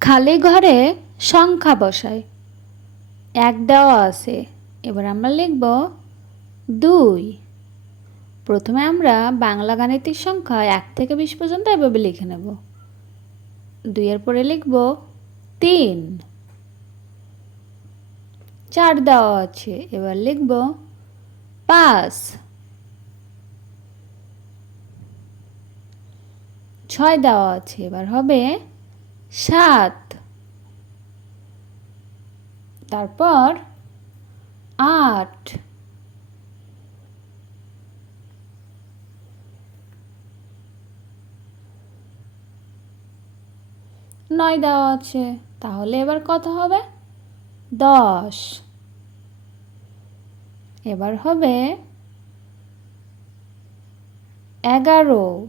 খালি ঘরে সংখ্যা বসাই এক দেওয়া আছে। এবার আমরা লিখব দুই। প্রথমে আমরা বাংলা গাণিতিক সংখ্যা এক থেকে বিশ পর্যন্ত এভাবে লিখে নেব। দুইয়ের পরে লিখব তিন। চার দেওয়া আছে। এবার লিখব পাঁচ। ছয় দেওয়া আছে। এবার হবে সাত। তারপর আট। নয় দেওয়া আছে। তাহলে এবার কত হবে? দশ। এবার হবে এগারো।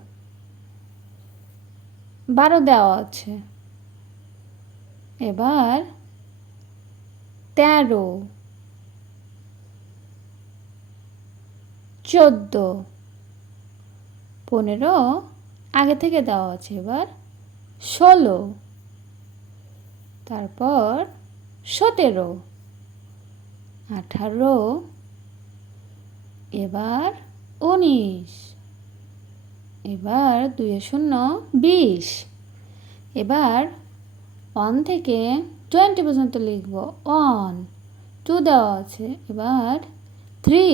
বারো দেওয়া আছে। এবার তেরো, চোদ্দ, পনেরো, আগে থেকে দেওয়া আছে এবার ষোলো, তারপর সতেরো, আঠারো, এবার উনিশ, এবার দুয়ে শূন্য বিশ, এবার ওয়ান থেকে টোয়েন্টি পর্যন্ত লিখব ওয়ান টু দেওয়া আছে, এবার থ্রি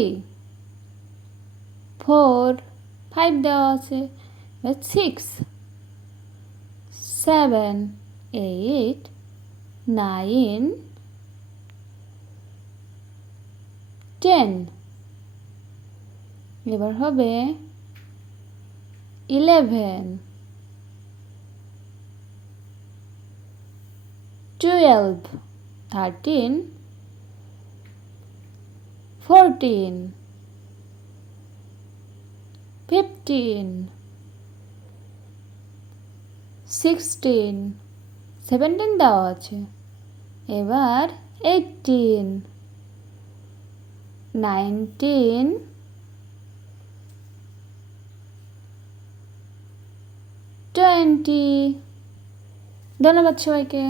ফোর ফাইভ দেওয়া আছে, এবার six seven eight nine ten এবার হবে eleven twelve thirteen fourteen fifteen sixteen seventeen দেওয়া আছে। এবার এইটিন নাইনটিন টোয়েন্টি ধন্যবাদ সবাইকে।